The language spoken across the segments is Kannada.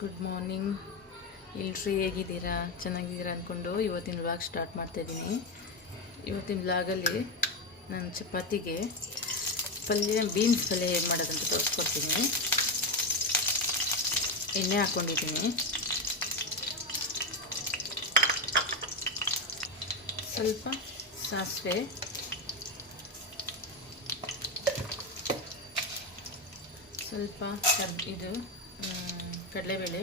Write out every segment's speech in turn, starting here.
Good morning. ಎಲ್ರು ಹೇಗಿದ್ದೀರಾ? ಚೆನ್ನಾಗಿದ್ದೀರಾ ಅಂದ್ಕೊಂಡು ಇವತ್ತಿನ ವ್ಲಾಗ್ ಸ್ಟಾರ್ಟ್ ಮಾಡ್ತಾಯಿದ್ದೀನಿ. ಇವತ್ತಿನ ವ್ಲಾಗಲ್ಲಿ ನಾನು ಚಪಾತಿಗೆ ಬೀನ್ಸ್ ಪಲ್ಯ ಹೇಗೆ ಮಾಡೋದಂತ ತೋರಿಸ್ಕೊಡ್ತೀನಿ. ಎಣ್ಣೆ ಹಾಕ್ಕೊಂಡಿದ್ದೀನಿ, ಸ್ವಲ್ಪ ಸಾಸಿವೆ, ಸ್ವಲ್ಪ ಕಡಲೆಬೇಳೆ,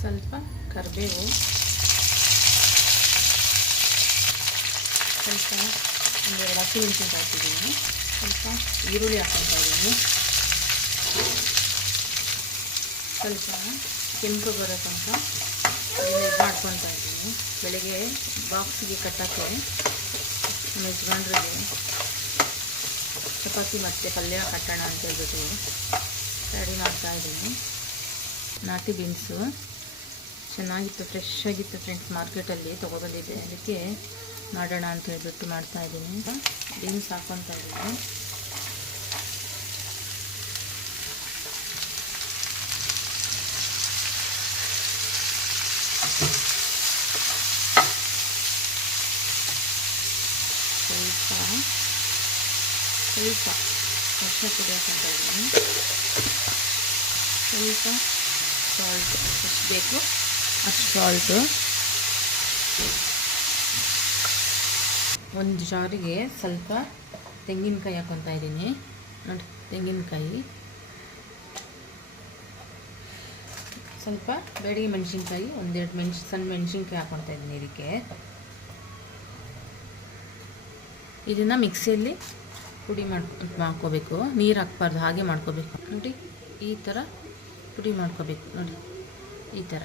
ಸ್ವಲ್ಪ ಕರಿಬೇವು, ಸ್ವಲ್ಪ ಒಂದೆರಡು ಹಸಿಮೆಣಸಿನ್ಕಾಯಿ ಹಾಕಿದ್ದೀನಿ, ಸ್ವಲ್ಪ ಈರುಳ್ಳಿ ಹಾಕ್ಕೊತಾ ಇದ್ದೀನಿ, ಸ್ವಲ್ಪ ಕೆಂಪು ಬರೋ ತನಕ ಇದು ಮಾಡ್ಕೊತಾ ಇದ್ದೀನಿ. ಬೆಳಗ್ಗೆ ಬಾಕ್ಸಿಗೆ ಕಟ್ಟೋಕ್ಕೆ ನಮ್ಮ ಯಜಮಾನ್ರಿಗೆ ಚಪಾತಿ ಮತ್ತು ಪಲ್ಯ ಕಟ್ಟೋಣ ಅಂತ ಹೇಳ್ಬಿಟ್ಟು ರೆಡಿ ಮಾಡ್ತಾಯಿದ್ದೀನಿ. ನಾಟಿ ಬೀನ್ಸು ಚೆನ್ನಾಗಿತ್ತು, ಫ್ರೆಶ್ ಆಗಿತ್ತು ಫ್ರೆಂಡ್ಸ್, ಮಾರ್ಕೆಟಲ್ಲಿ ತೊಗೊಬಂದಿದ್ದೆ, ಅದಕ್ಕೆ ಮಾಡೋಣ ಅಂತ ಹೇಳ್ಬಿಟ್ಟು ಮಾಡ್ತಾಯಿದ್ದೀನಿ. ಬೀನ್ಸ್ ಹಾಕ್ಕೊತಾ ಇದ್ದೀನಿ. ಸ್ವಲ್ಪ ಅರಿಶಿನ ಪುಡಿ ಹಾಕ್ಕೊತಾ ಇದ್ದೀನಿ, ಸ್ವಲ್ಪ ಸಾಲ್ಟ್ ಎಷ್ಟು ಬೇಕು ಅಷ್ಟು ಸಾಲ್ಟು. ಒಂದು ಜಾರಿಗೆ ಸ್ವಲ್ಪ ತೆಂಗಿನಕಾಯಿ ಹಾಕ್ಕೊತಾ ಇದ್ದೀನಿ ನೋಡಿ, ತೆಂಗಿನಕಾಯಿ, ಸ್ವಲ್ಪ ಬೇಡಿಗೆ ಮೆಣಸಿನ್ಕಾಯಿ, ಒಂದೆರಡು ಸಣ್ಣ ಮೆಣಸಿನ್ಕಾಯಿ ಹಾಕ್ಕೊತಾ ಇದ್ದೀನಿ ಇದಕ್ಕೆ. ಇದನ್ನು ಮಿಕ್ಸಿಯಲ್ಲಿ ಪುಡಿ ಮಾಡ್ಕೋಬೇಕು, ನೀರು ಹಾಕ್ಬಾರ್ದು, ಹಾಗೆ ಮಾಡ್ಕೋಬೇಕು ನೋಡಿ. ಈ ಥರ ಪುಡಿ ಮಾಡ್ಕೋಬೇಕು ನೋಡಿ, ಈ ಥರ.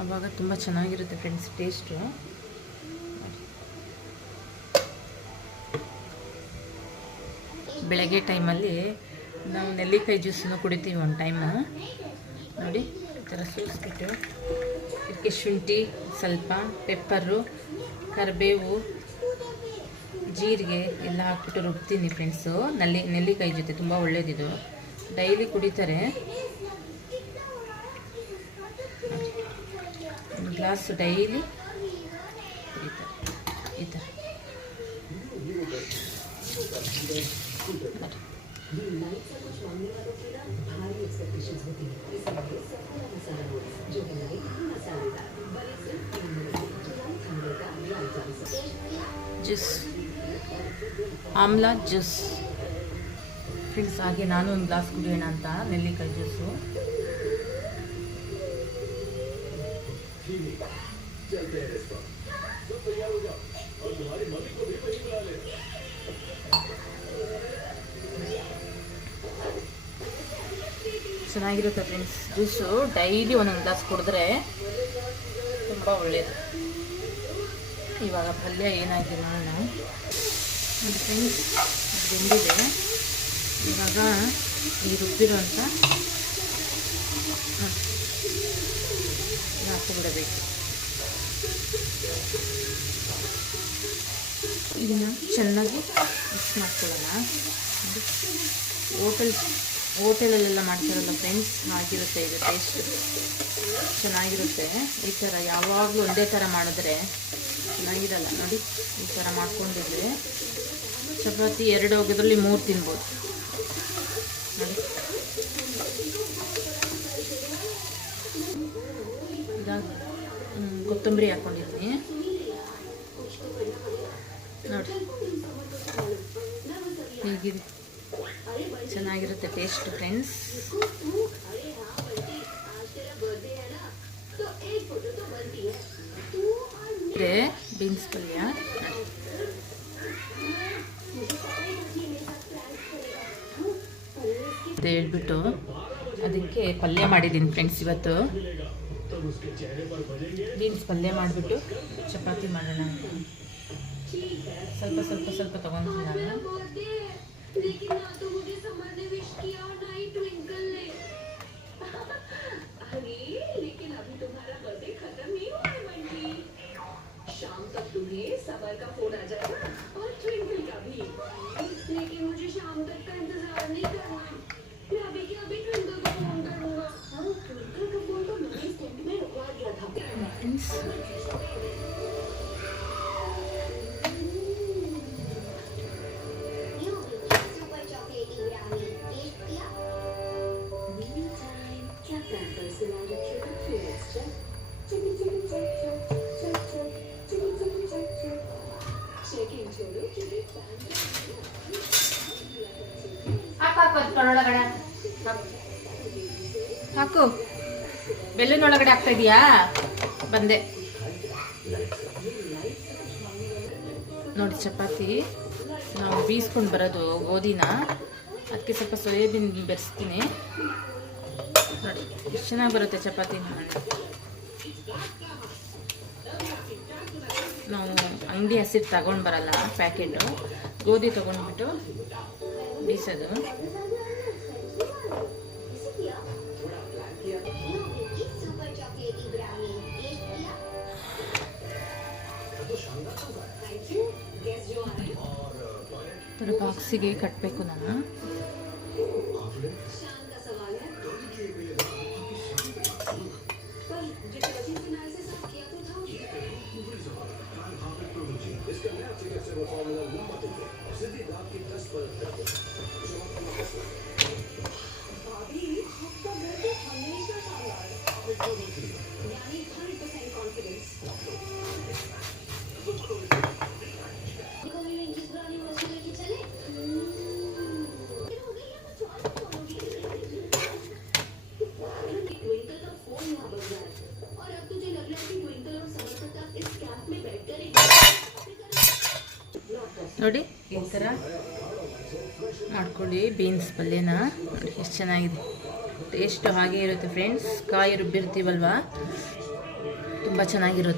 ಆವಾಗ ತುಂಬ ಚೆನ್ನಾಗಿರುತ್ತೆ ಫ್ರೆಂಡ್ಸ್ ಟೇಸ್ಟು. ಬೆಳಗ್ಗೆ ಟೈಮಲ್ಲಿ ನಾವು ನೆಲ್ಲಿಕಾಯಿ ಜ್ಯೂಸನ್ನು ಕುಡಿತೀವಿ ಒಂದು ಟೈಮು ನೋಡಿ. ಈ ಥರ ಸುರಿಸ್ಬಿಟ್ಟು ಇದಕ್ಕೆ ಶುಂಠಿ, ಸ್ವಲ್ಪ ಪೆಪ್ಪರು, ಕರಿಬೇವು, ಜೀರಿಗೆ ಎಲ್ಲ ಹಾಕ್ಬಿಟ್ಟು ರುಬ್ತೀನಿ ಫ್ರೆಂಡ್ಸು. ನೆಲ್ಲಿಕಾಯಿ ಜೊತೆ ತುಂಬ ಒಳ್ಳೇದಿದು, ಡೈಲಿ ಕುಡಿತಾರೆ. ಒಂದು ಗ್ಲಾಸ್ ಡೈಲಿ ಕುಡಿತಾರೆ ಈ ಥರ. Juice, amla juice friends. ಹಾಗೆ ನಾನು ಒಂದು ಗ್ಲಾಸ್ ಕುಡಿಯೋಣ ಅಂತ ನೆಲ್ಲಿಕಾಯಿ ಜ್ಯೂಸು. ಚೆನ್ನಾಗಿರುತ್ತೆ ಫ್ರೆಂಡ್ಸ್ ಜ್ಯೂಸು. ಡೈಲಿ ಒಂದೊಂದು ಗ್ಲಾಸ್ ಕುಡಿದ್ರೆ ತುಂಬ ಒಳ್ಳೆಯದು. ಇವಾಗ ಪಲ್ಯ ಏನಾಗಿದೆ ನಾನು ನೋಡಿ ಫ್ರೆಂಡ್ಸ್, ಬೆಂದಿದೆ. ಇವಾಗ ಈ ರುಬ್ಬಿರೋಂಥ ಹಾಕಿಬಿಡಬೇಕು. ಇದನ್ನು ಚೆನ್ನಾಗಿ ಮಿಕ್ಸ್ ಮಾಡ್ಕೊಳ್ಳೋಣ. ಹೋಟೆಲಲ್ಲೆಲ್ಲ ಮಾಡ್ತಾರಲ್ಲ ಫ್ರೆಂಡ್ಸ್, ಆಗಿರುತ್ತೆ ಇದು ಟೇಸ್ಟ್, ಚೆನ್ನಾಗಿರುತ್ತೆ. ಈ ಥರ ಯಾವಾಗಲೂ ಒಂದೇ ಥರ ಮಾಡಿದ್ರೆ ಚೆನ್ನಾಗಿರಲ್ಲ ನೋಡಿ. ಈ ಥರ ಮಾಡ್ಕೊಂಡಿದ್ರೆ ಚಪಾತಿ 2 ಹೋಗೋದ್ರಲ್ಲಿ 3 ತಿನ್ಬೋದು ನೋಡಿ. ಇದಾಗ ಕೊತ್ತಂಬರಿ ಹಾಕ್ಕೊಂಡಿದ್ದೀನಿ ನೋಡಿ, ಹೀಗಿದೆ, ಚೆನ್ನಾಗಿರುತ್ತೆ ಟೇಸ್ಟ್ ಫ್ರೆಂಡ್ಸ್. ಬೀನ್ಸ್ ಪಲ್ಯ ಅಂತ ಹೇಳ್ಬಿಟ್ಟು ಅದಕ್ಕೆ ಪಲ್ಯ ಮಾಡಿದ್ದೀನಿ ಫ್ರೆಂಡ್ಸ್. ಇವತ್ತು ಬೀನ್ಸ್ ಪಲ್ಯ ಮಾಡಿಬಿಟ್ಟು ಚಪಾತಿ ಮಾಡೋಣ ಅಂತ ಸ್ವಲ್ಪ ತೊಗೊಂತೀನಿ ನಾನು. सबर का फोन आ जाएगा और ट्विंकल का भी, लेकिन मुझे शाम तक का इंतजार नहीं करना। ಒಳಗಡೆ ಹಾಕು. ಬೆಲ್ಲನೊಳಗಡೆ ಹಾಕ್ತಾ ಇದೀಯಾ? ಬಂದೆ ನೋಡಿ. ಚಪಾತಿ ನಾವು ಬೀಸ್ಕೊಂಡು ಬರೋದು ಗೋಧಿನ, ಅದಕ್ಕೆ ಸ್ವಲ್ಪ ಸೋಯಾಬೀನ್ ಬೆರೆಸ್ತೀನಿ ನೋಡಿ. ಎಷ್ಟು ಚೆನ್ನಾಗಿ ಬರುತ್ತೆ ಚಪಾತಿ. ನಾವು ಅಂಗಡಿ ಹಸಿರು ತಗೊಂಡು ಬರಲ್ಲ, ಪ್ಯಾಕೆಟು ಗೋಧಿ ತೊಗೊಂಡ್ಬಿಟ್ಟು ಬೀಸೋದು. ಬಾಕ್ಸಿಗೆ ಕಟ್ಟಬೇಕು ನಾನು. ನೋಡಿ ಈ ಥರ ಮಾಡ್ಕೊಳ್ಳಿ ಬೀನ್ಸ್ ಪಲ್ಯನ. ನೋಡಿ ಎಷ್ಟು ಚೆನ್ನಾಗಿದೆ, ಟೇಸ್ಟು ಹಾಗೆ ಇರುತ್ತೆ ಫ್ರೆಂಡ್ಸ್. ಕಾಯಿ ರುಬ್ಬಿರ್ತೀವಲ್ವ, ತುಂಬ ಚೆನ್ನಾಗಿರುತ್ತೆ.